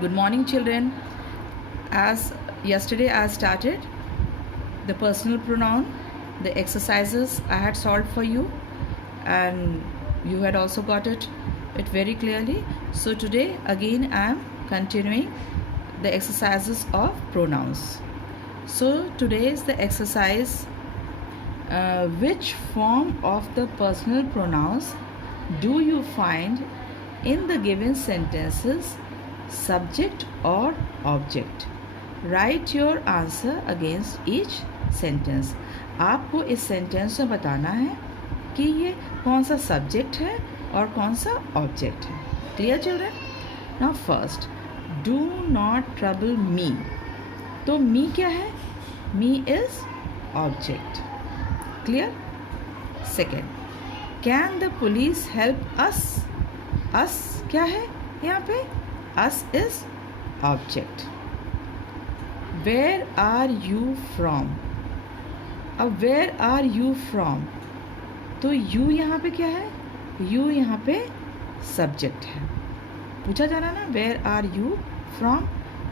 Good morning, children. As yesterday I started the personal pronoun, the exercises I had solved for you, and you had also got it very clearly. So today again I am continuing the exercises of pronouns. So today is the exercise, which form of the personal pronouns do you find in the given sentences, subject or object? Write your answer against each sentence. आपको इस sentence में बताना है कि ये कौन सा subject है और कौन सा ऑब्जेक्ट है. Clear children? Now first, do not trouble me. तो मी क्या है? Me is object. Clear? Second, can the police help us. Us क्या है यहाँ पे? Us is object. Where are you from. अब वेयर आर यू फ्रॉम, तो you यहाँ पे क्या है? यू यहाँ पे सब्जेक्ट है. पूछा जा रहा ना, वेयर आर यू फ्रॉम,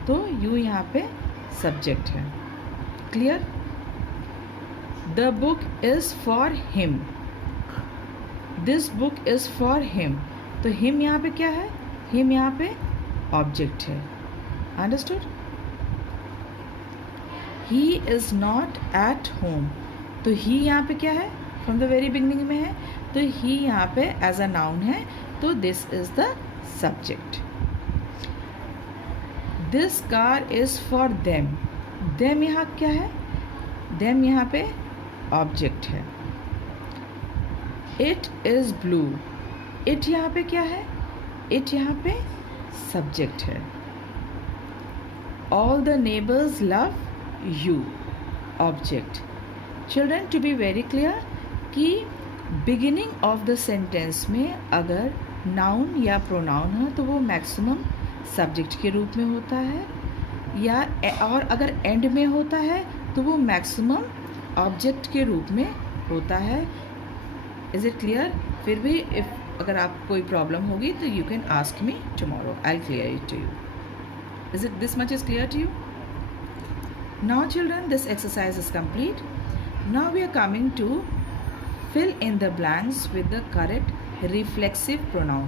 तो यू यहाँ पे सब्जेक्ट है. Clear? The book is for him. This book is for him, तो हिम यहाँ पे क्या है? हिम यहाँ पे ऑब्जेक्ट है. Understood? He is not at home, तो ही यहाँ पे क्या है? फ्रॉम द वेरी बिगनिंग में है, तो ही यहाँ पे एज अ नाउन है, तो this is the subject. This car is for them. Them यहाँ क्या है? देम यहाँ पे ऑब्जेक्ट है. It is blue. इट यहाँ पे क्या है? इट यहाँ पे सब्जेक्ट है. All the neighbours love you, object. Children, to be very clear कि बिगिनिंग ऑफ द सेंटेंस में अगर नाउन या प्रोनाउन है तो वो मैक्सिमम सब्जेक्ट के रूप में होता है, या और अगर एंड में होता है तो वो मैक्सिमम ऑब्जेक्ट के रूप में होता है. Is it clear? फिर भी अगर आपको कोई प्रॉब्लम होगी तो you can ask me tomorrow, I will clear it to you. Is it this much is clear to you? Now children, this exercise is complete. Now we are coming to fill in the blanks with the correct reflexive pronoun.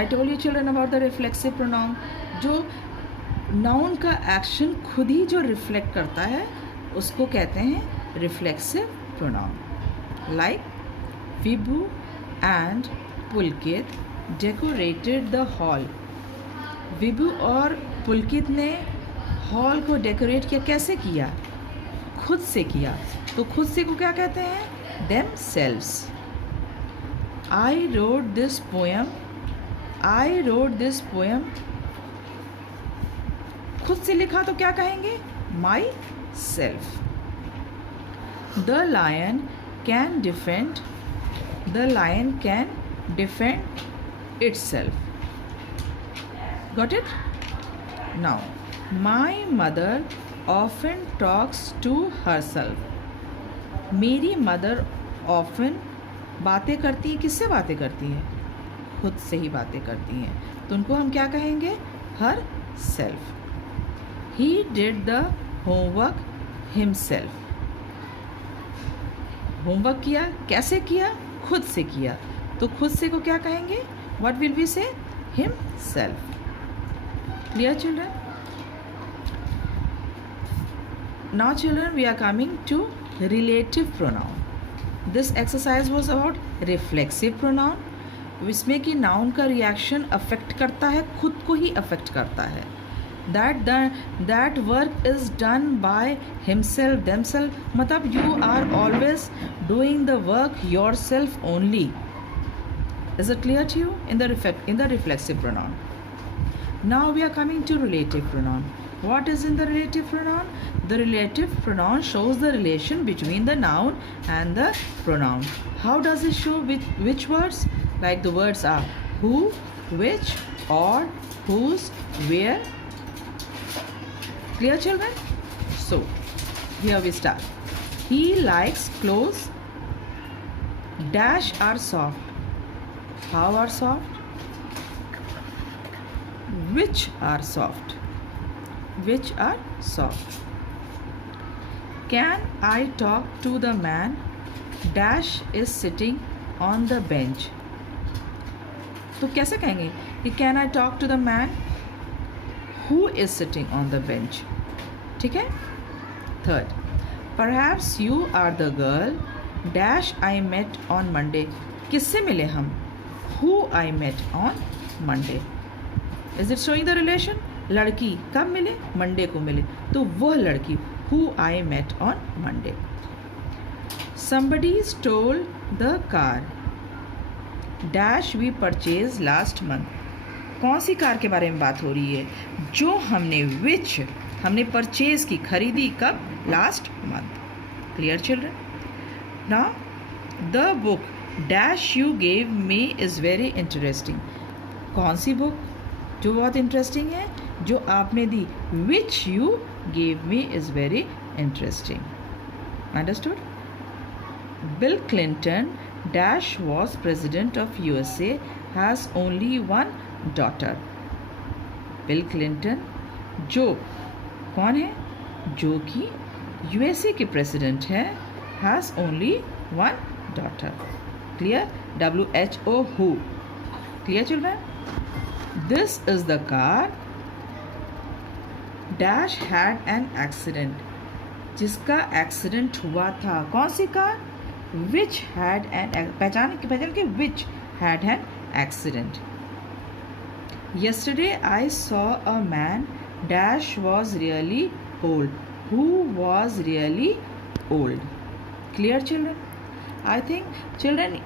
I told you children about the reflexive pronoun. जो noun का action खुद ही जो reflect करता है उसको कहते हैं reflexive pronoun. Like Vibhu and Pulkit decorated the hall. विभु और पुलकित ने हॉल को डेकोरेट किया. कैसे किया? खुद से किया. तो खुद से को क्या कहते हैं? Themselves. I wrote this poem. I wrote this poem, खुद से लिखा तो क्या कहेंगे? Myself. The lion can defend. The lion can defend itself. Got it? Now, My mother often talks to herself. मेरी mother often बातें करती है. किससे बातें करती है? खुद से ही बातें करती हैं, तो उनको हम क्या कहेंगे? Her self. He did the homework himself. Homework किया. कैसे किया? खुद से किया. तो खुद से को क्या कहेंगे? What will we say? Himself. Clear children? Now children, we are coming to relative pronoun. This exercise was about reflexive pronoun, इसमें कि noun का reaction affect करता है, खुद को ही affect करता है. That work is done by himself, themselves. मतलब you are always doing the work yourself only. Is it clear to you? In the reflexive pronoun. Now we are coming to relative pronoun. What is in the relative pronoun? The relative pronoun shows the relation between the noun and the pronoun. How does it show which words? Like the words are who, which, or, whose, where. Clear children? So, here we start. He likes clothes dash are soft. How are soft? which are soft. Which are soft. Can I talk to the man dash is sitting on the bench. तो कैसे कहेंगे कि can I talk to the man who is sitting on the bench. ठीक है. Third, perhaps you are the girl dash I met on Monday. किससे मिले हम? Who I met on Monday. Is it showing the relation? लड़की कब मिले? Monday को मिले. तो वह लड़की who I met on Monday. Somebody stole the car dash we purchased last month. कौन सी कार के बारे में बात हो रही है? जो हमने which हमने परचेज की, खरीदी कब? Last month. Clear children? Now the book dash you gave me is very interesting. कौन सी बुक जो बहुत इंटरेस्टिंग है? जो आपने दी. Which you gave me is very interesting. Understood? Bill Clinton dash was president of USA has only one daughter. Bill Clinton जो कौन है? जो कि USA के प्रेसिडेंट है. has only one daughter. Clear? WHO who. Clear children? This is the car dash had an accident. जिसका accident हुआ था. कौन सी कार? which had an पहचान के which had an accident. Yesterday I saw a man dash was really old. Who was really old. Clear children? I think children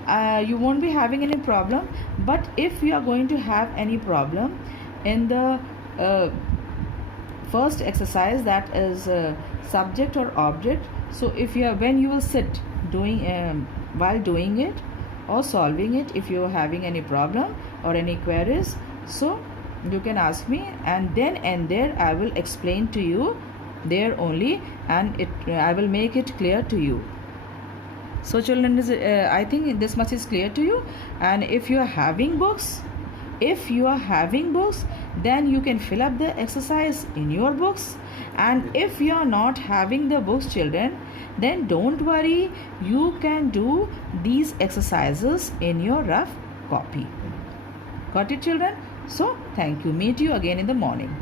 you won't be having any problem, but if you are going to have any problem in the first exercise, that is subject or object. So if you are, when you will sit doing while doing it or solving it, if you are having any problem or any queries, so you can ask me, and then and there I will explain to you there only, and I will make it clear to you. So children, I think this much is clear to you. And if you are having books, then you can fill up the exercise in your books. And if you are not having the books, children, then don't worry, you can do these exercises in your rough copy. Got it children? So thank you. Meet you again in the morning.